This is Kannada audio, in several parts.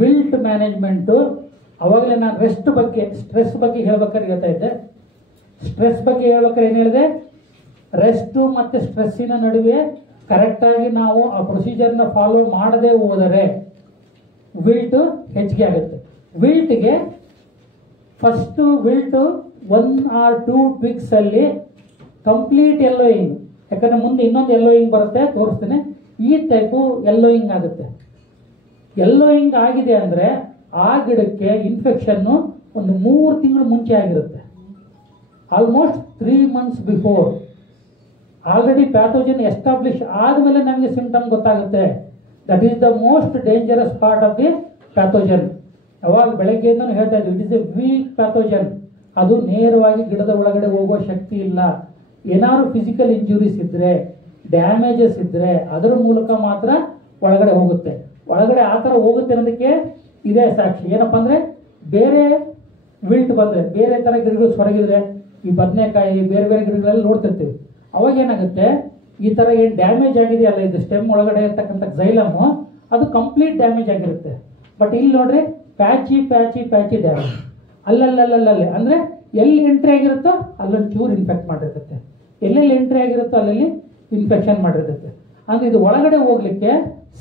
Wilt management. ಅವಾಗಲೇ ನಾನು ರೆಸ್ಟ್ ಬಗ್ಗೆ, ಸ್ಟ್ರೆಸ್ ಬಗ್ಗೆ ಹೇಳ್ಬೇಕಾದ್ರೆ ಹೇಳ್ತಾ ಇದ್ದೆ. ಸ್ಟ್ರೆಸ್ ಬಗ್ಗೆ ಹೇಳ್ಬೇಕಾದ್ರೆ ಏನು ಹೇಳಿದೆ, ರೆಸ್ಟು ಮತ್ತು ಸ್ಟ್ರೆಸ್ಸಿನ ನಡುವೆ ಕರೆಕ್ಟಾಗಿ ನಾವು ಆ ಪ್ರೊಸೀಜರ್ನ ಫಾಲೋ ಮಾಡದೆ ಹೋದರೆ ವಿಲ್ಟು ಹೆಚ್ಚಿಗೆ ಆಗುತ್ತೆ. ವಿಲ್ಟ್ಗೆ ಫಸ್ಟು ವಿಲ್ಟು 1 or 2 ಟ್ವಿಕ್ಸ್ ಅಲ್ಲಿ ಕಂಪ್ಲೀಟ್ ಯೆಲ್ಲೋಯಿಂಗ್, ಯಾಕಂದ್ರೆ ಮುಂದೆ ಇನ್ನೊಂದು ಯೆಲ್ಲೋಯಿಂಗ್ ಬರುತ್ತೆ, ತೋರಿಸ್ತೇನೆ. ಈ ಟೈಪು ಯೆಲ್ಲೋಯಿಂಗ್ ಆಗುತ್ತೆ. ಯೆಲ್ಲೋಯಿಂಗ್ ಆಗಿದೆ ಅಂದರೆ ಆ ಗಿಡಕ್ಕೆ ಇನ್ಫೆಕ್ಷನ್ನು ಒಂದು 3 ತಿಂಗಳು ಮುಂಚೆ ಆಗಿರುತ್ತೆ. Almost 3 months before. Already pathogen establish ಆದಮೇಲೆ ನಮಗೆ ಸಿಂಪ್ಟಮ್ ಗೊತ್ತಾಗುತ್ತೆ. That is the most dangerous part of the pathogen. ಯಾವಾಗ ಬೆಳಗ್ಗೆಯಿಂದನೂ ಹೇಳ್ತಾ ಇದ್ವಿ, it is a weak pathogen. ಅದು ನೇರವಾಗಿ ಗಿಡದ ಒಳಗಡೆ ಹೋಗುವ ಶಕ್ತಿ ಇಲ್ಲ. ಏನಾದ್ರು ಫಿಸಿಕಲ್ ಇಂಜುರೀಸ್ ಇದ್ದರೆ, ಡ್ಯಾಮೇಜಸ್ ಇದ್ದರೆ ಅದರ ಮೂಲಕ ಮಾತ್ರ ಒಳಗಡೆ ಹೋಗುತ್ತೆ. ಒಳಗಡೆ ಆ ಥರ ಹೋಗುತ್ತೆ ಅನ್ನೋದಕ್ಕೆ ಇದೇ ಸಾಕ್ಷಿ. ಏನಪ್ಪ ಅಂದರೆ, ಬೇರೆ ವಿಲ್ಟ್ ಬಂದರೆ, ಬೇರೆ ಥರ ಗಿಡಗಳು ಸೊರಗಿದ್ರೆ, ಈ ಬದನೆಕಾಯಿ ಬೇರೆ ಬೇರೆ ಗಿಡಗಳೆಲ್ಲ ನೋಡ್ತಿರ್ತೀವಿ. ಅವಾಗ ಏನಾಗುತ್ತೆ, ಈ ಥರ ಏನು ಡ್ಯಾಮೇಜ್ ಆಗಿದೆಯಲ್ಲ, ಇದು ಸ್ಟೆಮ್ ಒಳಗಡೆ ಇರ್ತಕ್ಕಂಥ ಝೈಲಮು, ಅದು ಕಂಪ್ಲೀಟ್ ಡ್ಯಾಮೇಜ್ ಆಗಿರುತ್ತೆ. ಬಟ್ ಇಲ್ಲಿ ನೋಡ್ರಿ, ಪ್ಯಾಚಿ ಪ್ಯಾಚಿ ಪ್ಯಾಚಿ ಡ್ಯಾಮೇಜ್ ಅಲ್ಲಲ್ಲಲ್ಲಲ್ಲೇ. ಅಂದರೆ ಎಲ್ಲಿ ಎಂಟ್ರಿ ಆಗಿರುತ್ತೋ ಅಲ್ಲೊಂದು ಚೂರು ಇನ್ಫೆಕ್ಟ್ ಮಾಡಿರ್ತೈತೆ, ಎಲ್ಲೆಲ್ಲಿ ಎಂಟ್ರಿ ಆಗಿರುತ್ತೋ ಅಲ್ಲಲ್ಲಿ ಇನ್ಫೆಕ್ಷನ್ ಮಾಡಿರ್ತೈತೆ. ಅಂದರೆ ಇದು ಒಳಗಡೆ ಹೋಗ್ಲಿಕ್ಕೆ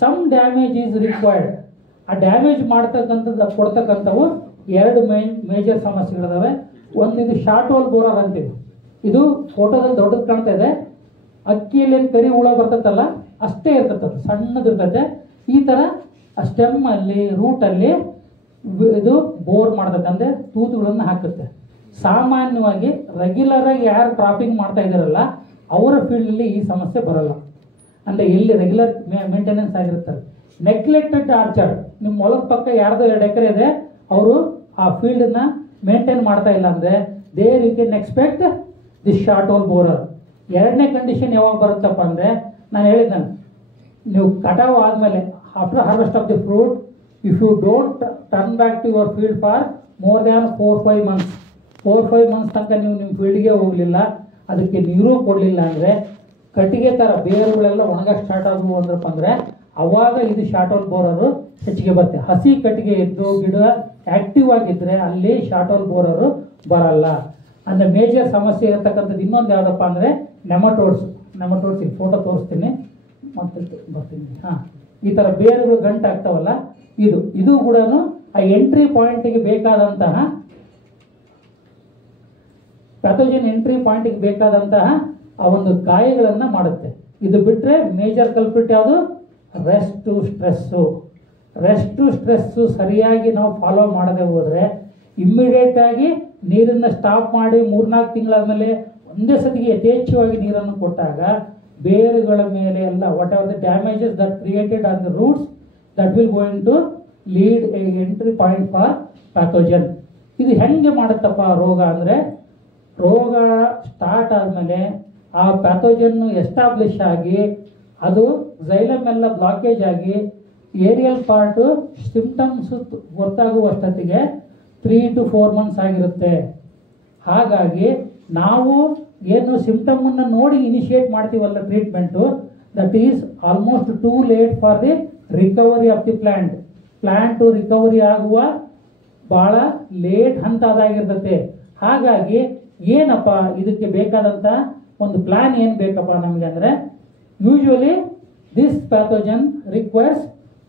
ಸಮ್ ಡ್ಯಾಮೇಜ್ ಈಸ್ ರಿಕ್ವೈರ್ಡ್. ಆ ಡ್ಯಾಮೇಜ್ ಮಾಡ್ತಕ್ಕಂಥದ್ದು ಕೊಡ್ತಕ್ಕಂಥವು 2 ಮೇಜರ್ ಸಮಸ್ಯೆಗಳಿದಾವೆ. ಒಂದು ಇದು ಶಾರ್ಟ್ ಹೋಲ್ ಬೋರರ್ ಅಂತೀವಿ. ಇದು ಫೋಟೋದಲ್ಲಿ ದೊಡ್ಡದು ಕಾಣ್ತಾ ಇದೆ. ಅಕ್ಕಿಯಲ್ಲಿ ಏನು ಕರಿ ಹುಳ ಬರ್ತೈತಲ್ಲ ಅಷ್ಟೇ ಇರ್ತೈತೆ, ಅದು ಸಣ್ಣದಿರ್ತೈತೆ. ಈ ಥರ ಸ್ಟೆಮ್ ಅಲ್ಲಿ, ರೂಟಲ್ಲಿ ಇದು ಬೋರ್ ಮಾಡ್ತೈತೆ, ಅಂದರೆ ತೂತುಗಳನ್ನು ಹಾಕುತ್ತೆ. ಸಾಮಾನ್ಯವಾಗಿ ರೆಗ್ಯುಲರ್ ಆಗಿ ಯಾರು ಕ್ರಾಪಿಂಗ್ ಮಾಡ್ತಾ ಇದ್ದಾರಲ್ಲ ಅವರ ಫೀಲ್ಡಲ್ಲಿ ಈ ಸಮಸ್ಯೆ ಬರಲ್ಲ. ಅಂದರೆ ಎಲ್ಲಿ ರೆಗ್ಯುಲರ್ ಮೇಂಟೆನೆನ್ಸ್ ಆಗಿರ್ತಾರೆ. ನೆಗ್ಲೆಕ್ಟೆಡ್ ಆರ್ಚರ್ಡ್, ನಿಮ್ಮ ಹೊಲದ ಪಕ್ಕ ಯಾರ್ದೋ 2 ಎಕರೆ ಇದೆ, ಅವರು ಆ ಫೀಲ್ಡನ್ನ ಮೇಂಟೈನ್ ಮಾಡ್ತಾ ಇಲ್ಲ ಅಂದರೆ there you can expect this short hole borer. 2ನೇ ಕಂಡೀಷನ್ ಯಾವಾಗ ಬರುತ್ತಪ್ಪ ಅಂದರೆ, ನಾನು ಹೇಳಿದ್ದೆ, ನೀವು ಕಟಾವು ಆದಮೇಲೆ after harvest of the fruit, if you don't turn back to your field for more than 4-5 months, 4-5 months ತನಕ ನೀವು ನಿಮ್ಮ ಫೀಲ್ಡ್ಗೆ ಹೋಗಲಿಲ್ಲ, ಅದಕ್ಕೆ ನೀರು ಕೊಡಲಿಲ್ಲ ಅಂದರೆ, ಕಟ್ಟಿಗೆ ಥರ ಬೇರುಗಳೆಲ್ಲ ಒಣಗಕ್ಕೆ ಸ್ಟಾರ್ಟ್ ಆದವು ಅಂದ್ರಪ್ಪ ಅಂದರೆ, ಅವಾಗ ಇದು ಶಾರ್ಟ್ ಹೋಲ್ ಬೋರರು ಹೆಚ್ಚಿಗೆ ಬರುತ್ತೆ. ಹಸಿ ಕಟ್ಟಿಗೆ ಇದ್ದು ಗಿಡ ಆಕ್ಟಿವ್ ಆಗಿದ್ದರೆ ಅಲ್ಲಿ ಶಾರ್ಟ್ ಹೋಲ್ ಬೋರರು ಬರಲ್ಲ. ಅಂದರೆ ಮೇಜರ್ ಸಮಸ್ಯೆ ಇರತಕ್ಕಂಥದ್ದು ಇನ್ನೊಂದು ಯಾವುದಪ್ಪ ಅಂದರೆ ನೆಮಟೋಡ್ಸ್. ನೆಮಟೋಡ್ಸ್ ಈಗ ಫೋಟೋ ತೋರಿಸ್ತೀನಿ, ಮತ್ತೆ ಬರ್ತೀನಿ. ಈ ಥರ ಬೇರುಗಳು ಗಂಟಾಗ್ತಾವಲ್ಲ, ಇದು ಕೂಡ ಆ ಎಂಟ್ರಿ ಪಾಯಿಂಟಿಗೆ ಬೇಕಾದಂತಹ, ಪ್ಯಾಥೋಜನ್ ಎಂಟ್ರಿ ಪಾಯಿಂಟಿಗೆ ಬೇಕಾದಂತಹ ಆ ಒಂದು ಗಾಯಗಳನ್ನು ಮಾಡುತ್ತೆ. ಇದು ಬಿಟ್ಟರೆ ಮೇಜರ್ ಕಲ್ಪ್ರಿಟ್ ಯಾವುದು, ರೆಸ್ಟು ಸ್ಟ್ರೆಸ್ಸು. ರೆಸ್ಟು ಸ್ಟ್ರೆಸ್ಸು ಸರಿಯಾಗಿ ನಾವು ಫಾಲೋ ಮಾಡದೆ ಹೋದರೆ, ಇಮ್ಮಿಡಿಯೇಟಾಗಿ ನೀರನ್ನು ಸ್ಟಾಪ್ ಮಾಡಿ 3-4 ತಿಂಗಳಾದಮೇಲೆ ಒಂದೇ ಸತಿಗೆ ಯಥೇಚ್ಛವಾಗಿ ನೀರನ್ನು ಕೊಟ್ಟಾಗ ಬೇರುಗಳ ಮೇಲೆ ಎಲ್ಲ whatever the damages that created on the roots, that will going to lead a entry point for pathogen. ಇದು ಹೆಂಗೆ ಮಾಡುತ್ತಪ್ಪ ರೋಗ ಅಂದರೆ, ರೋಗ ಸ್ಟಾರ್ಟ್ ಆದಮೇಲೆ ಆ ಪ್ಯಾಥೋಜನ್ನು ಎಸ್ಟಾಬ್ಲಿಷ್ ಆಗಿ ಅದು ಝೈಲಮ್ ಎಲ್ಲ ಬ್ಲಾಕೇಜ್ ಆಗಿ aerial part symptoms ಗೊತ್ತಾಗುವಷ್ಟೊತ್ತಿಗೆ 3 to 4 months ಆಗಿರುತ್ತೆ. ಹಾಗಾಗಿ ನಾವು ಏನು ಸಿಂಪ್ಟಮನ್ನು ನೋಡಿ ಇನಿಷಿಯೇಟ್ ಮಾಡ್ತೀವಲ್ಲ treatment, that is almost too late for the recovery of the plant recovery ಆಗುವ ಭಾಳ ಲೇಟ್ ಹಂತ ಅದಾಗಿರ್ತದೆ. ಹಾಗಾಗಿ ಏನಪ್ಪ ಇದಕ್ಕೆ ಬೇಕಾದಂಥ ಒಂದು ಪ್ಲ್ಯಾನ್ ಏನು ಬೇಕಪ್ಪ ನಮಗೆ ಅಂದರೆ, usually this pathogen requires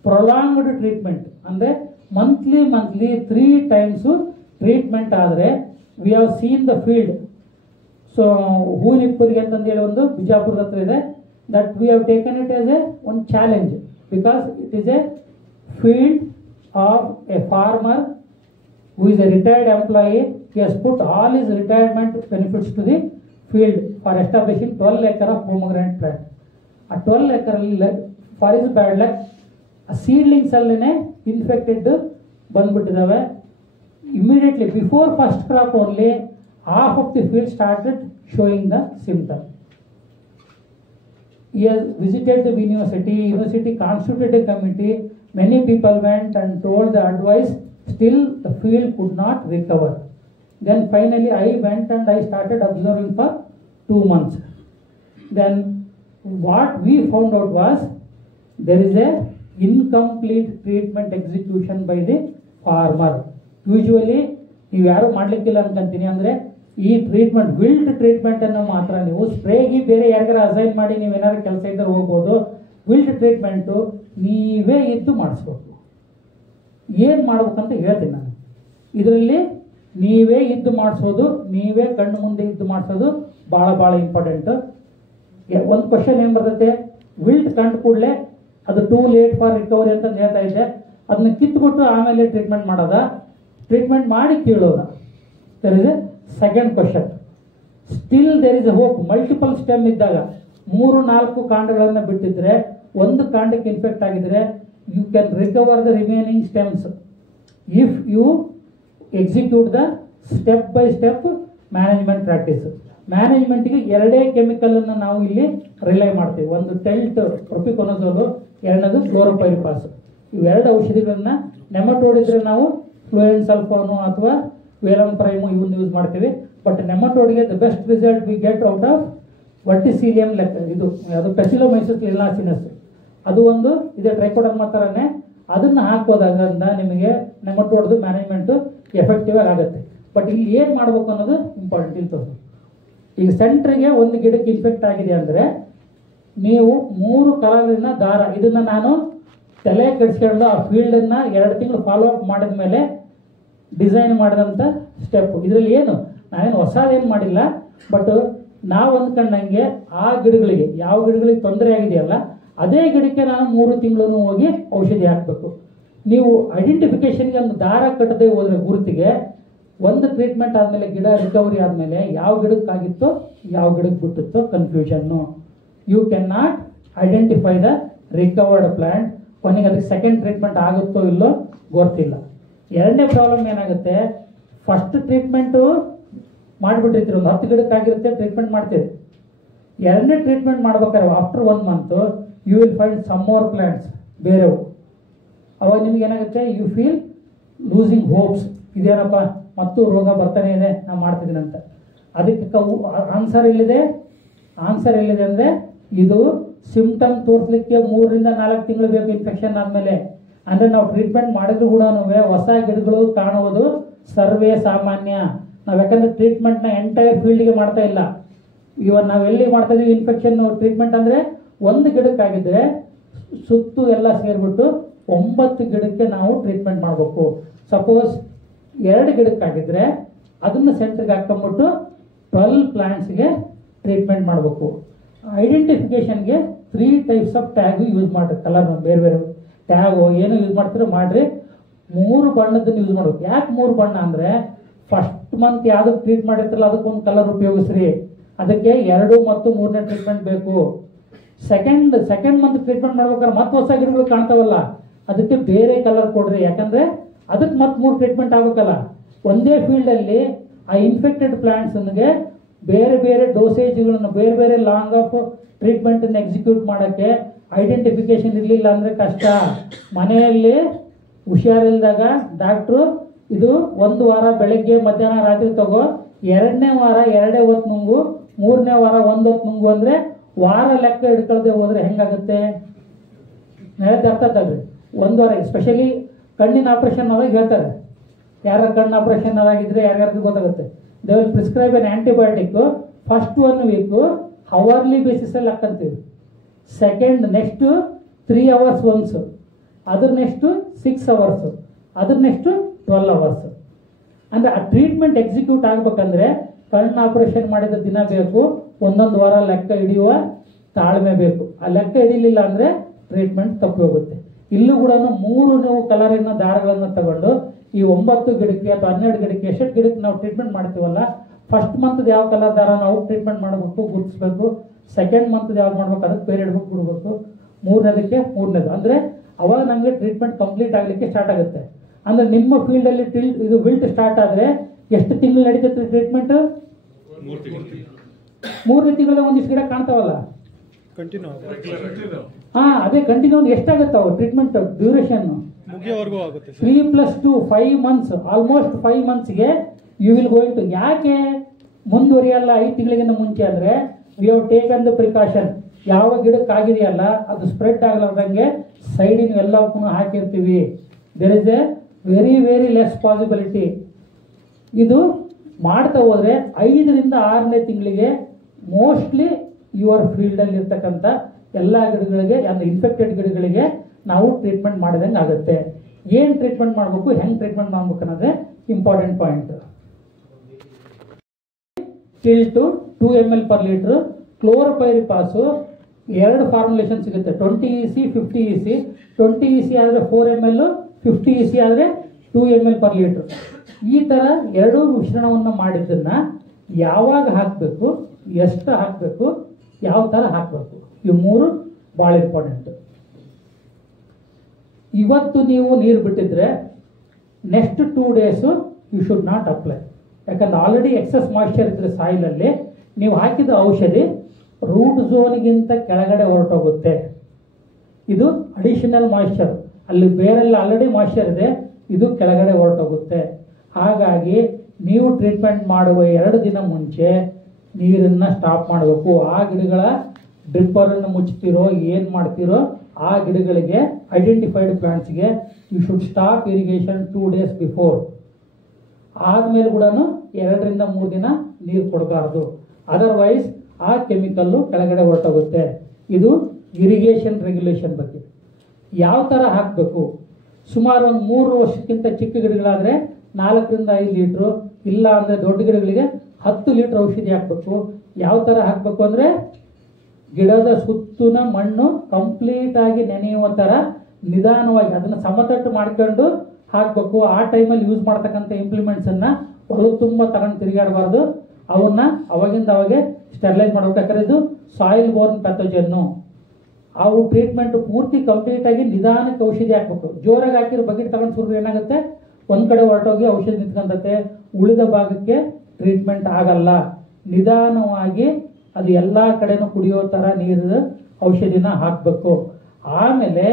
prolonged treatment. ಅಂದರೆ ಮಂತ್ಲಿ 3 times ಟ್ರೀಟ್ಮೆಂಟ್ ಆದರೆ, we have seen the field. So ಹೂನಿಪ್ಪರಿಗೆ ಅಂತಂದೇಳಿ ಒಂದು ಬಿಜಾಪುರದ ಹತ್ರ ಇದೆ, that we have taken it as ಒಂದು challenge, because it is a field of a farmer who is a retired employee. He has put all his retirement benefits to the field for establishing 12 acre of pomegranate plant. A 12 acre for his bad luck, a seedlings allene infected bandbittidave. Immediately before first crop only, half of the field started showing the symptom. He has visited the university constituted a committee. Many people went and told the advice. Still the field could not recover. Then finally I went and I started observing for 2 months. Then what we found out was, there is a incomplete treatment execution by the farmer. Usually ನೀವು ಯಾರು ಮಾಡ್ಲಿಕ್ಕಿಲ್ಲ ಅನ್ಕೊಂತೀನಿ. ಅಂದ್ರೆ ಈ ಟ್ರೀಟ್ಮೆಂಟ್ ವಿಲ್ಟ್ ಟ್ರೀಟ್ಮೆಂಟ್ ಅನ್ನು ಮಾತ್ರ ನೀವು ಸ್ಪ್ರೇಗಿ ಬೇರೆ ಯಾರಿಗಾರ ಅಸೈನ್ ಮಾಡಿ ನೀವೇನಾದ್ರು ಕೆಲಸ ಇದ್ದರೆ ಹೋಗ್ಬೋದು. ವಿಲ್ಟ್ ಟ್ರೀಟ್ಮೆಂಟು ನೀವೇ ಇದ್ದು ಮಾಡಿಸ್ಬೇಕು. ಏನು ಮಾಡ್ಬೇಕಂತ ಹೇಳ್ತೀನಿ ನಾನು. ಇದರಲ್ಲಿ ನೀವೇ ಇದ್ದು ಮಾಡಿಸೋದು, ನೀವೇ ಕಣ್ಣು ಮುಂದೆ ಇದ್ದು ಮಾಡಿಸೋದು ಭಾಳ ಭಾಳ ಇಂಪಾರ್ಟೆಂಟು. ಒಂದು ಕ್ವಶನ್ ಏನು ಬರ್ತೈತೆ, ವಿಲ್ಟ್ ಕಂಡು ಕೂಡಲೇ ಅದು ಟೂ ಲೇಟ್ ಫಾರ್ ರಿಕವರಿ ಅಂತ ಹೇಳ್ತಾ ಇದ್ದೆ. ಅದನ್ನ ಕಿತ್ಬಿಟ್ಟು ಆಮೇಲೆ ಟ್ರೀಟ್ಮೆಂಟ್ ಮಾಡೋದ, ಟ್ರೀಟ್ಮೆಂಟ್ ಮಾಡಿ ಕೀಳೋದ? There is a second question. Still there is a hope. Multiple stem ಇದ್ದಾಗ 3-4 ಕಾಂಡಗಳನ್ನು ಬಿಟ್ಟಿದ್ರೆ, ಒಂದು ಕಾಂಡಕ್ಕೆ ಇನ್ಫೆಕ್ಟ್ ಆಗಿದ್ರೆ you can recover the remaining stems if you execute the step by step management practice. ಮ್ಯಾನೇಜ್ಮೆಂಟ್ಗೆ ಎರಡೇ ಕೆಮಿಕಲ್ ಅನ್ನು ನಾವು ಇಲ್ಲಿ ರಿಲೈ ಮಾಡ್ತೀವಿ. ಒಂದು ಟೆಲ್ಟ್ ಪ್ರೊಪಿಕೊನಜೋಲು, ಎರಡನೇದು ಕ್ಲೋರೋಪೈರಿಫಾಸ್. ಇವೆರಡು ಔಷಧಿಗಳನ್ನ ನೆಮಟೋಡ್ ಇದ್ರೆ ನಾವು ಫ್ಲೂಯೆನ್ ಸಲ್ಫೋನು ಅಥವಾ ವೇಲಮ್ ಪ್ರೈಮು ಇವನ್ನ ಯೂಸ್ ಮಾಡ್ತೀವಿ. ಬಟ್ ನೆಮಟೋಡ್ಗೆ the best result we get out of verticillium ಲೆಕ್ಕ. ಇದು ಅದು ಪೆಸಿಲೋಮೈಸಿಸ್ ಲಿನಾಸಿನಸ್, ಅದು ಒಂದು ಇದೆ ಟ್ರೈಕೋಡರ್ಮಾ ಥರನೇ. ಅದನ್ನ ಹಾಕೋದಾಗಂದ ನಿಮಗೆ ನೆಮಟೋಡ್ದು ಮ್ಯಾನೇಜ್ಮೆಂಟು ಎಫೆಕ್ಟಿವ್ ಆಗುತ್ತೆ. ಬಟ್ ಇಲ್ಲಿ ಏನು ಮಾಡ್ಬೇಕು ಅನ್ನೋದು ಇಂಪಾರ್ಟೆಂಟ್ ಇರ್ತದೆ. ಈಗ ಸೆಂಟ್ರಿಗೆ ಒಂದು ಗಿಡಕ್ಕೆ ಇನ್ಫೆಕ್ಟ್ ಆಗಿದೆ ಅಂದರೆ ನೀವು 3 ಕಲರಿನ ದಾರ, ಇದನ್ನ ನಾನು ತಲೆ ಕೆಡಿಸ್ಕೊಂಡು ಆ ಫೀಲ್ಡನ್ನು 2 ತಿಂಗಳು ಫಾಲೋ ಅಪ್ ಮಾಡಿದ ಮೇಲೆ ಡಿಸೈನ್ ಮಾಡಿದಂಥ ಸ್ಟೆಪ್. ಇದರಲ್ಲಿ ಏನು ನಾನೇನು ಹೊಸದೇನು ಮಾಡಿಲ್ಲ. ಬಟ್ ನಾವು ಅಂದ್ಕೊಂಡಂಗೆ ಆ ಗಿಡಗಳಿಗೆ, ಯಾವ ಗಿಡಗಳಿಗೆ ತೊಂದರೆ ಆಗಿದೆಯಲ್ಲ ಅದೇ ಗಿಡಕ್ಕೆ ನಾನು 3 ತಿಂಗಳು ಹೋಗಿ ಔಷಧಿ ಹಾಕಬೇಕು. ನೀವು ಐಡೆಂಟಿಫಿಕೇಶನ್ಗೆ ಒಂದು ದಾರ ಕಟ್ಟದೆ ಹೋದ್ರೆ ಗುರುತಿಗೆ, ಒಂದು ಟ್ರೀಟ್ಮೆಂಟ್ ಆದಮೇಲೆ ಗಿಡ ರಿಕವರಿ ಆದಮೇಲೆ ಯಾವ ಗಿಡಕ್ಕಾಗಿತ್ತೋ ಯಾವ ಗಿಡಕ್ಕೆ ಬಿಟ್ಟಿತ್ತೋ confusion. You can not identify the recovered plant. ಕೊನೆಗೆ ಅದಕ್ಕೆ ಸೆಕೆಂಡ್ ಟ್ರೀಟ್ಮೆಂಟ್ ಆಗುತ್ತೋ ಇಲ್ಲೋ ಗೊತ್ತಿಲ್ಲ. ಎರಡನೇ ಪ್ರಾಬ್ಲಮ್ ಏನಾಗುತ್ತೆ, ಫಸ್ಟ್ ಟ್ರೀಟ್ಮೆಂಟು ಮಾಡಿಬಿಟ್ಟಿರ್ತೀರಿ, ಒಂದು 10 ಗಿಡಕ್ಕಾಗಿರುತ್ತೆ ಟ್ರೀಟ್ಮೆಂಟ್ ಮಾಡ್ತೀರಿ. ಎರಡನೇ ಟ್ರೀಟ್ಮೆಂಟ್ ಮಾಡ್ಬೇಕಾದ್ರೆ after 1 month you will find some more plants ಬೇರೆವು. ಅವಾಗ ನಿಮ್ಗೆ ಏನಾಗುತ್ತೆ, ಯು ಫೀಲ್ ಲೂಸಿಂಗ್ ಹೋಪ್ಸ್. ಇದೇನಪ್ಪ ಮತ್ತು ರೋಗ ಬರ್ತಾನೆ ಇದೆ, ನಾನು ಮಾಡ್ತಿದ್ದೀನಿ ಅಂತ. ಅದಕ್ಕೆ ಆನ್ಸರ್ ಎಲ್ಲಿದೆ? ಆನ್ಸರ್ ಎಲ್ಲಿದೆ ಅಂದರೆ, ಇದು ಸಿಂಪ್ಟಮ್ ತೋರಿಸ್ಲಿಕ್ಕೆ 3-4 ತಿಂಗಳು ಬೇಕು ಇನ್ಫೆಕ್ಷನ್ ಆದಮೇಲೆ. ಅಂದರೆ ನಾವು ಟ್ರೀಟ್ಮೆಂಟ್ ಮಾಡಿದ್ರು ಕೂಡ ಹೊಸ ಗಿಡಗಳು ಕಾಣುವುದು ಸರ್ವೇ ಸಾಮಾನ್ಯ. ನಾವು ಯಾಕಂದ್ರೆ ಟ್ರೀಟ್ಮೆಂಟ್ನ ಎಂಟೈರ್ ಫೀಲ್ಡ್ಗೆ ಮಾಡ್ತಾ ಇಲ್ಲ. ಇವಾಗ ನಾವು ಎಲ್ಲಿ ಮಾಡ್ತಾ ಇದೀವಿ ಇನ್ಫೆಕ್ಷನ್ ಟ್ರೀಟ್ಮೆಂಟ್ ಅಂದರೆ, ಒಂದು ಗಿಡಕ್ಕಾಗಿದ್ದರೆ ಸುತ್ತು ಎಲ್ಲ ಸೇರಿಬಿಟ್ಟು 9 ಗಿಡಕ್ಕೆ ನಾವು ಟ್ರೀಟ್ಮೆಂಟ್ ಮಾಡಬೇಕು. ಸಪೋಸ್ 2 ಗಿಡಕ್ಕಾಗಿದ್ದರೆ ಅದನ್ನು ಸೆಂಟ್ರಿಗೆ ಹಾಕೊಂಡ್ಬಿಟ್ಟು 12 ಪ್ಲಾಂಟ್ಸ್ಗೆ ಟ್ರೀಟ್ಮೆಂಟ್ ಮಾಡಬೇಕು. ಐಡೆಂಟಿಫಿಕೇಶನ್ಗೆ 3 ಟೈಪ್ಸ್ ಆಫ್ ಟ್ಯಾಗು ಯೂಸ್ ಮಾಡಿ, ಕಲರ್ ಬೇರೆ ಬೇರೆ ಟ್ಯಾಗು ಏನು ಯೂಸ್ ಮಾಡ್ತೀರೋ ಮಾಡಿರಿ. 3 ಬಣ್ಣದನ್ನು ಯೂಸ್ ಮಾಡಬೇಕು. ಯಾಕೆ 3 ಬಣ್ಣ ಅಂದರೆ, ಫಸ್ಟ್ ಮಂತ್ ಯಾವುದಕ್ಕೆ ಟ್ರೀಟ್ ಮಾಡಿರ್ತಾರಲ್ಲ ಅದಕ್ಕೊಂದು ಕಲರ್ ಉಪಯೋಗಿಸ್ರಿ. ಅದಕ್ಕೆ 2 ಮತ್ತು 3ನೇ ಟ್ರೀಟ್ಮೆಂಟ್ ಬೇಕು. ಸೆಕೆಂಡ್ ಮಂತ್ ಟ್ರೀಟ್ಮೆಂಟ್ ಮಾಡ್ಬೇಕಾದ್ರೆ ಮತ್ತೆ ಹೊಸ ಗಿಡಗಳು ಕಾಣ್ತಾವಲ್ಲ, ಅದಕ್ಕೆ ಬೇರೆ ಕಲರ್ ಕೊಡ್ರಿ. ಯಾಕಂದ್ರೆ ಅದಕ್ಕೆ ಮತ್ತೆ 3 ಟ್ರೀಟ್ಮೆಂಟ್ ಆಗಬೇಕಲ್ಲ. ಒಂದೇ ಫೀಲ್ಡಲ್ಲಿ ಆ ಇನ್ಫೆಕ್ಟೆಡ್ ಪ್ಲಾಂಟ್ಸ್ಗೆ ಬೇರೆ ಬೇರೆ ಡೋಸೇಜ್ಗಳನ್ನು, ಬೇರೆ ಬೇರೆ ಲಾಂಗ್ ಆಫ್ ಟ್ರೀಟ್ಮೆಂಟನ್ನು ಎಕ್ಸಿಕ್ಯೂಟ್ ಮಾಡೋಕ್ಕೆ ಐಡೆಂಟಿಫಿಕೇಶನ್ ಇರಲಿಲ್ಲ ಅಂದರೆ ಕಷ್ಟ. ಮನೆಯಲ್ಲಿ ಹುಷಾರಿಲ್ದಾಗ ಡಾಕ್ಟ್ರು ಇದು 1 ವಾರ ಬೆಳಗ್ಗೆ ಮಧ್ಯಾಹ್ನ ರಾತ್ರಿ ತಗೋ, 2ನೇ ವಾರ 2 ಹೊತ್ತು ನುಂಗು, 3ನೇ ವಾರ 1 ಹೊತ್ತು ನುಂಗು ಅಂದರೆ ವಾರ ಲೆಕ್ಕ ಹಿಡ್ಕೊಳ್ದೆ ಹೋದ್ರೆ ಹೆಂಗಾಗುತ್ತೆ? ಹೇಳ್ತಾ ಅರ್ಥಾಗ್ತದ್ರಿ. 1 ವಾರ ಎಸ್ಪೆಷಲಿ ಕಣ್ಣಿನ ಆಪರೇಷನ್ ಆದಾಗ ಹೇಳ್ತಾರೆ, ಯಾರ ಕಣ್ಣು ಆಪರೇಷನ್ ಆಗಿದ್ರೆ ಯಾರ್ಯಾರಿಗೂ ಗೊತ್ತಾಗುತ್ತೆ. They will prescribe an antibiotic. First 1 week hourly ಬೇಸಿಸಲ್ಲಿ ಹಾಕಂತೀವಿ. ಸೆಕೆಂಡ್ ನೆಕ್ಸ್ಟು 3 hours ಒನ್ಸ್, ಅದ್ರ ನೆಕ್ಸ್ಟು 6 hours, ಅದ್ರ ನೆಕ್ಸ್ಟು 12 hours. ಅಂದರೆ ಆ ಟ್ರೀಟ್ಮೆಂಟ್ ಎಕ್ಸಿಕ್ಯೂಟ್ ಆಗ್ಬೇಕಂದ್ರೆ ಕಣ್ಣು ಆಪರೇಷನ್ ಮಾಡಿದ ದಿನ ಬೇಕು, 1 ವಾರ ಲೆಕ್ಕ ಹಿಡಿಯುವ ತಾಳ್ಮೆ ಬೇಕು. ಆ ಲೆಕ್ಕ ಹಿಡಿಲಿಲ್ಲ ಅಂದರೆ ಟ್ರೀಟ್ಮೆಂಟ್ ತಪ್ಪಿ ಹೋಗುತ್ತೆ. ಇಲ್ಲೂ ಕೂಡ 3 ನೀವು ಕಲರಿನ ದಾರಗಳನ್ನು ತಗೊಂಡು ಈ 9 ಗಿಡಕ್ಕೆ ಅಥವಾ 12 ಗಿಡಕ್ಕೆ ಎಷ್ಟು ಗಿಡಕ್ಕೆ ನಾವು ಟ್ರೀಟ್ಮೆಂಟ್ ಮಾಡ್ತೀವಲ್ಲ, ಫಸ್ಟ್ ಮಂತ್ ಯಾವ ಕಲರ್ ದಾರ ನಾವು ಟ್ರೀಟ್ಮೆಂಟ್ ಮಾಡಬೇಕು ಗುರುತಿಸ್ಬೇಕು. ಸೆಕೆಂಡ್ ಮಂತ್ ಯಾವ್ದು ಮಾಡ್ಬೇಕು ಅದಕ್ಕೆ ಬೇರೆ ಇಡಬೇಕು ಬಿಡಬೇಕು. 3ನೇದಕ್ಕೆ 3ನೇದು ಅಂದರೆ ಅವಾಗ ನಮಗೆ ಟ್ರೀಟ್ಮೆಂಟ್ ಕಂಪ್ಲೀಟ್ ಆಗಲಿಕ್ಕೆ ಸ್ಟಾರ್ಟ್ ಆಗುತ್ತೆ. ಅಂದರೆ ನಿಮ್ಮ ಫೀಲ್ಡಲ್ಲಿ ಇದು ವಿಲ್ಟ್ ಸ್ಟಾರ್ಟ್ ಆದರೆ ಎಷ್ಟು ತಿಂಗಳು ನಡೀತೈತೆ ಟ್ರೀಟ್ಮೆಂಟ್? 3 ತಿಂಗಳ ಒಂದಿಷ್ಟು ಗಿಡ ಕಾಣ್ತಾವಲ್ಲ, ಅದೇ ಕಂಟಿನ್ಯೂ ಎಷ್ಟಾಗುತ್ತೆ ಅವು ಟ್ರೀಟ್ಮೆಂಟ್ ಡ್ಯೂರೇಷನ್? 3 + 2 5 months, ಆಲ್ಮೋಸ್ಟ್ 5 monthsಗೆ ಯು ವಿಲ್ ಗೋಯಿಂಗ್ ಟು. ಯಾಕೆ ಮುಂದುವರಿಯಲ್ಲ 5 ತಿಂಗಳಿಗಿಂತ ಮುಂಚೆ ಅಂದರೆ, we have taken the precaution. ಯಾವ ಗಿಡಕ್ಕಾಗಿದೆಯಲ್ಲ ಅದು ಸ್ಪ್ರೆಡ್ ಆಗಲಾರ್ದಂಗೆ ಸೈಡಿನ ಎಲ್ಲವಕ್ಕೂ ಹಾಕಿರ್ತೀವಿ. There is a very very less possibility. ಇದು ಮಾಡ್ತಾ ಹೋದ್ರೆ 5ರಿಂದ 6ನೇ ತಿಂಗಳಿಗೆ ಮೋಸ್ಟ್ಲಿ ಯುವರ್ ಫೀಲ್ಡಲ್ಲಿ ಇರ್ತಕ್ಕಂಥ ಎಲ್ಲ ಗಿಡಗಳಿಗೆ, ಅಂದ್ರೆ ಇನ್ಫೆಕ್ಟೆಡ್ ಗಿಡಗಳಿಗೆ ನಾವು ಟ್ರೀಟ್ಮೆಂಟ್ ಮಾಡಿದಂಗೆ ಆಗುತ್ತೆ. ಏನು ಟ್ರೀಟ್ಮೆಂಟ್ ಮಾಡಬೇಕು, ಹೆಂಗೆ ಟ್ರೀಟ್ಮೆಂಟ್ ಮಾಡ್ಬೇಕು ಅನ್ನೋದೇ important point. ಟಿಲ್ಟು 2 ml per liter chlorpyrifos 2 formulation ಸಿಗುತ್ತೆ. 20 EC 50 EC. 20 EC ಆದರೆ 4 ml, 50 EC ಆದರೆ 2 ml per liter. ಈ ಥರ 2 ಮಿಶ್ರಣವನ್ನು ಮಾಡಿದ್ದನ್ನ ಯಾವಾಗ ಹಾಕಬೇಕು, ಎಷ್ಟು ಹಾಕಬೇಕು, ಯಾವ ಥರ ಹಾಕಬೇಕು, ಇವು 3 ಭಾಳ ಇಂಪಾರ್ಟೆಂಟ್. ಇವತ್ತು ನೀವು ನೀರು ಬಿಟ್ಟಿದ್ರೆ next 2 days you should not apply. ಯಾಕಂದ್ರೆ ಆಲ್ರೆಡಿ ಎಕ್ಸಸ್ ಮಾಯಿಶ್ಚರ್ ಇದ್ರೆ ಸಾಯಿಲಲ್ಲಿ ನೀವು ಹಾಕಿದ ಔಷಧಿ ರೂಟ್ ಝೋನ್ಗಿಂತ ಕೆಳಗಡೆ ಹೊರಟೋಗುತ್ತೆ. ಇದು ಅಡಿಷನಲ್ ಮಾಯಿಶ್ಚರ್, ಅಲ್ಲಿ ಬೇರೆಲ್ಲ ಆಲ್ರೆಡಿ ಮಾಯಿಶ್ಚರ್ ಇದೆ, ಇದು ಕೆಳಗಡೆ ಹೊರಟೋಗುತ್ತೆ. ಹಾಗಾಗಿ ನೀವು ಟ್ರೀಟ್ಮೆಂಟ್ ಮಾಡುವ 2 ದಿನ ಮುಂಚೆ ನೀರನ್ನು ಸ್ಟಾಪ್ ಮಾಡಬೇಕು. ಆ ಗಿಡಗಳ ಡ್ರಿಪ್ಪರನ್ನು ಮುಚ್ತೀರೋ ಏನು ಮಾಡ್ತೀರೋ ಆ ಗಿಡಗಳಿಗೆ, ಐಡೆಂಟಿಫೈಡ್ ಪ್ಲಾಂಟ್ಸ್ಗೆ you should stop irrigation 2 days before. ಆದಮೇಲೆ ಕೂಡ 2ರಿಂದ 3 ದಿನ ನೀರು ಕೊಡಬಾರ್ದು. ಅದರ್ವೈಸ್ ಆ ಕೆಮಿಕಲ್ಲು ಕೆಳಗಡೆ ಹೊರಟೋಗುತ್ತೆ. ಇದು ಇರಿಗೇಷನ್ ರೆಗ್ಯುಲೇಷನ್ ಬಗ್ಗೆ. ಯಾವ ಥರ ಹಾಕಬೇಕು, ಸುಮಾರು ಒಂದು 3 ವರ್ಷಕ್ಕಿಂತ ಚಿಕ್ಕ ಗಿಡಗಳಾದರೆ 4ರಿಂದ 5 ಲೀಟ್ರು, ಇಲ್ಲ ಅಂದರೆ ದೊಡ್ಡ ಗಿಡಗಳಿಗೆ 10 ಲೀಟ್ರ್ ಔಷಧಿ ಹಾಕಬೇಕು. ಯಾವ ಥರ ಹಾಕಬೇಕು ಅಂದರೆ ಗಿಡದ ಸುತ್ತಲಿನ ಮಣ್ಣು ಕಂಪ್ಲೀಟ್ ಆಗಿ ನೆನೆಯುವ ಥರ ನಿಧಾನವಾಗಿ ಅದನ್ನು ಸಮತಟ್ಟು ಮಾಡ್ಕೊಂಡು ಹಾಕಬೇಕು. ಆ ಟೈಮಲ್ಲಿ ಯೂಸ್ ಮಾಡ್ತಕ್ಕಂಥ ಇಂಪ್ಲಿಮೆಂಟ್ಸನ್ನು ಹೊಲ ತುಂಬ ತಗೊಂಡು ತಿರುಗಾಡಬಾರ್ದು. ಅವನ್ನ ಅವಾಗಿಂದ ಅವಾಗೆ ಸ್ಟೆರಿಲೈಸ್ ಮಾಡಬೇಕು. ಯಾಕಂದರೆ ಇದು ಸಾಯಿಲ್ ಬೋರ್ನ್ ಪ್ಯಾಥೋಜನ್ನು. ಅವು ಟ್ರೀಟ್ಮೆಂಟ್ ಪೂರ್ತಿ ಕಂಪ್ಲೀಟ್ ಆಗಿ ನಿಧಾನಕ್ಕೆ ಔಷಧಿ ಹಾಕಬೇಕು. ಜೋರಾಗಿ ಹಾಕಿರೋ ಬಕೆಟ್ ತಗೊಂಡು ಸುರಿದ್ರೆ ಏನಾಗುತ್ತೆ, ಒಂದು ಕಡೆ ಹೊರಟೋಗಿ ಔಷಧಿ ನಿಂತ್ಕೊಂತತೆ, ಉಳಿದ ಭಾಗಕ್ಕೆ ಟ್ರೀಟ್ಮೆಂಟ್ ಆಗಲ್ಲ. ನಿಧಾನವಾಗಿ ಅದು ಎಲ್ಲ ಕಡೆನೂ ಕುಡಿಯೋ ಥರ ನೀರು ಔಷಧಿನ ಹಾಕಬೇಕು. ಆಮೇಲೆ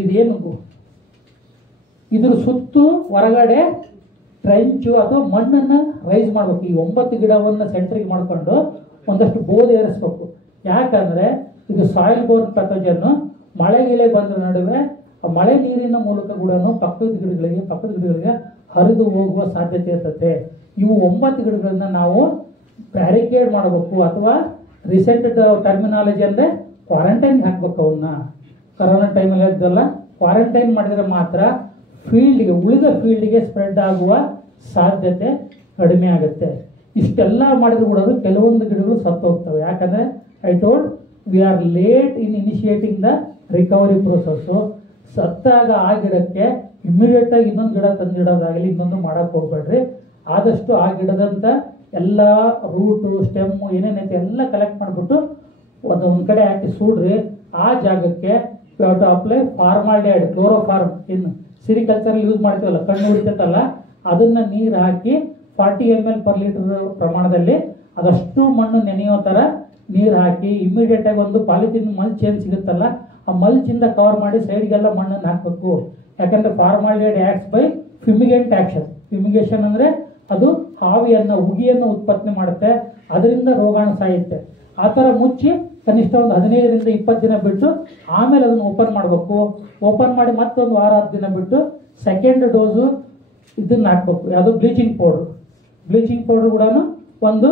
ಇದೇನು ಇದ್ರ ಸುತ್ತು ಹೊರಗಡೆ ಟ್ರೆಂಚು ಅಥವಾ ಮಣ್ಣನ್ನು ರೈಸ್ ಮಾಡಬೇಕು. ಈ 9 ಗಿಡವನ್ನು ಸೆಂಟ್ರಿಗೆ ಮಾಡಿಕೊಂಡು ಒಂದಷ್ಟು ಬೋಧೆ ಏರಿಸ್ಬೇಕು. ಯಾಕಂದರೆ ಇದು ಸಾಯಿಲ್ ಬೋರ್ನ್ ಪ್ಯಾಥೋಜನ್ನು. ಮಳೆ ಗಿಳೆ ಬಂದ ನಡುವೆ ಆ ಮಳೆ ನೀರಿನ ಮೂಲಕ ಕೂಡ ಪಕ್ಕದ ಗಿಡಗಳಿಗೆ ಹರಿದು ಹೋಗುವ ಸಾಧ್ಯತೆ ಇರ್ತದೆ. ಇವು 9 ಗಿಡಗಳನ್ನ ನಾವು ಬ್ಯಾರಿಕೇಡ್ ಮಾಡಬೇಕು, ಅಥವಾ ರೀಸೆಂಟ್ ಟರ್ಮಿನಾಲಜಿ ಅಂದರೆ ಕ್ವಾರಂಟೈನ್ ಹಾಕ್ಬೇಕು. ಅವನ್ನ ಕರೋನಾ ಟೈಮಲ್ಲಿ ಇದ್ದಲ್ಲ, ಕ್ವಾರಂಟೈನ್ ಮಾಡಿದರೆ ಮಾತ್ರ ಫೀಲ್ಡ್ಗೆ, ಉಳಿದ ಫೀಲ್ಡ್ಗೆ ಸ್ಪ್ರೆಡ್ ಆಗುವ ಸಾಧ್ಯತೆ ಕಡಿಮೆ ಆಗುತ್ತೆ. ಇಷ್ಟೆಲ್ಲ ಮಾಡಿದ್ರು ಕೂಡ ಕೆಲವೊಂದು ಗಿಡಗಳು ಸತ್ತು ಹೋಗ್ತವೆ. ಯಾಕಂದರೆ I told we are late in initiating the recovery process. ಸತ್ತಾಗ ಆ ಗಿಡಕ್ಕೆ ಇಮ್ಮಿಡಿಯೇಟಾಗಿ ಇನ್ನೊಂದು ಗಿಡ ತಂದಿಡೋದಾಗಲಿ ಇನ್ನೊಂದು ಮಾಡೋಕ್ಕೆ ಹೋಗ್ಬೇಡ್ರಿ. ಆದಷ್ಟು ಆ ಗಿಡದಂಥ ಎಲ್ಲ ರೂಟು ಸ್ಟೆಮ್ಮು ಏನೇನೈತೆ ಎಲ್ಲ ಕಲೆಕ್ಟ್ ಮಾಡಿಬಿಟ್ಟು ಒಂದು ಕಡೆ ಹಾಕಿ ಸುಡ್ರಿ. ಆ ಜಾಗಕ್ಕೆ you have to apply formaldehyde, chloroform. ಇನ್ನು ಸಿರಿಕಲ್ಚರಲ್ಲಿ ಯೂಸ್ ಮಾಡ್ತೀವಲ್ಲ, ಕಣ್ಣು ಉಳಿತೈತಲ್ಲ, ಅದನ್ನು ನೀರು ಹಾಕಿ 40 ml per liter ಪ್ರಮಾಣದಲ್ಲಿ ಅದಷ್ಟು ಮಣ್ಣು ನೆನೆಯೋ ಥರ ನೀರು ಹಾಕಿ ಇಮ್ಮಿಡಿಯೇಟಾಗಿ ಒಂದು ಪಾಲಿಥಿನ್ ಮಲ್ಚ್ ಏನು ಸಿಗುತ್ತಲ್ಲ, ಆ ಮಲ್ಚಿಂದ ಕವರ್ ಮಾಡಿ ಸೈಡ್ಗೆಲ್ಲ ಮಣ್ಣನ್ನು ಹಾಕಬೇಕು. ಯಾಕಂದರೆ formaldehyde acts by fumigant action. Fumigation ಅಂದರೆ ಅದು ಹಾವಿಯನ್ನು, ಉಗಿಯನ್ನು ಉತ್ಪತ್ತಿ ಮಾಡುತ್ತೆ, ಅದರಿಂದ ರೋಗಾಣು ಸಾಯುತ್ತೆ. ಆ ಥರ ಮುಚ್ಚಿ ಕನಿಷ್ಠ ಒಂದು 15ರಿಂದ 20 ದಿನ ಬಿಟ್ಟು ಆಮೇಲೆ ಅದನ್ನು ಓಪನ್ ಮಾಡಬೇಕು. ಓಪನ್ ಮಾಡಿ ಮತ್ತೊಂದು ವಾರ 10 ದಿನ ಬಿಟ್ಟು ಸೆಕೆಂಡ್ ಡೋಸು ಇದನ್ನು ಹಾಕಬೇಕು. ಯಾವುದು, ಬ್ಲೀಚಿಂಗ್ ಪೌಡ್ರು. ಬ್ಲೀಚಿಂಗ್ ಪೌಡ್ರ್ ಕೂಡ ಒಂದು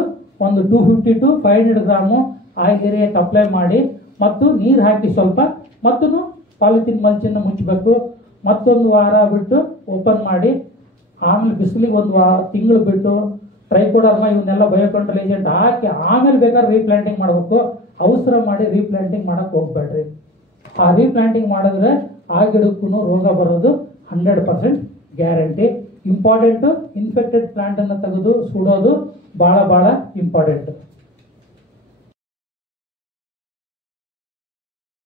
250 to 500 ಗ್ರಾಮು ಆ ಏರಿಯಾಕ್ಕೆ ಅಪ್ಲೈ ಮಾಡಿ ಮತ್ತು ನೀರು ಹಾಕಿ ಸ್ವಲ್ಪ ಮತ್ತು ಪಾಲಿಥಿನ್ ಮಲ್ಚನ್ನು ಮುಚ್ಚಬೇಕು. ಮತ್ತೊಂದು ವಾರ ಬಿಟ್ಟು ಓಪನ್ ಮಾಡಿ ಆಮೇಲೆ ಬಿಸಿಲಿಗೆ ಒಂದು ತಿಂಗಳು ಬಿಟ್ಟು ಟ್ರೈಕೋಡರ್ಮಾ ಇವನ್ನೆಲ್ಲ ಬಯೋಕಂಟ್ರೋಲ್ ಏಜೆಂಟ್ ಹಾಕಿ ಆಮೇಲೆ ಬೇಕಾದ್ರೆ ರೀಪ್ಲಾಂಟಿಂಗ್ ಮಾಡಬೇಕು. ಅವಸರ ಮಾಡಿ ರೀಪ್ಲಾಂಟಿಂಗ್ ಮಾಡೋಕ್ಕೆ ಹೋಗ್ಬೇಡ್ರಿ. ಆ ರೀಪ್ಲಾಂಟಿಂಗ್ ಮಾಡಿದ್ರೆ ಆ ಗಿಡಕ್ಕೂ ರೋಗ ಬರೋದು 100% ಗ್ಯಾರಂಟಿ. ಇಂಪಾರ್ಟೆಂಟು, ಇನ್ಫೆಕ್ಟೆಡ್ ಪ್ಲಾಂಟನ್ನು ತೆಗೆದು ಸುಡೋದು ಭಾಳ ಇಂಪಾರ್ಟೆಂಟು.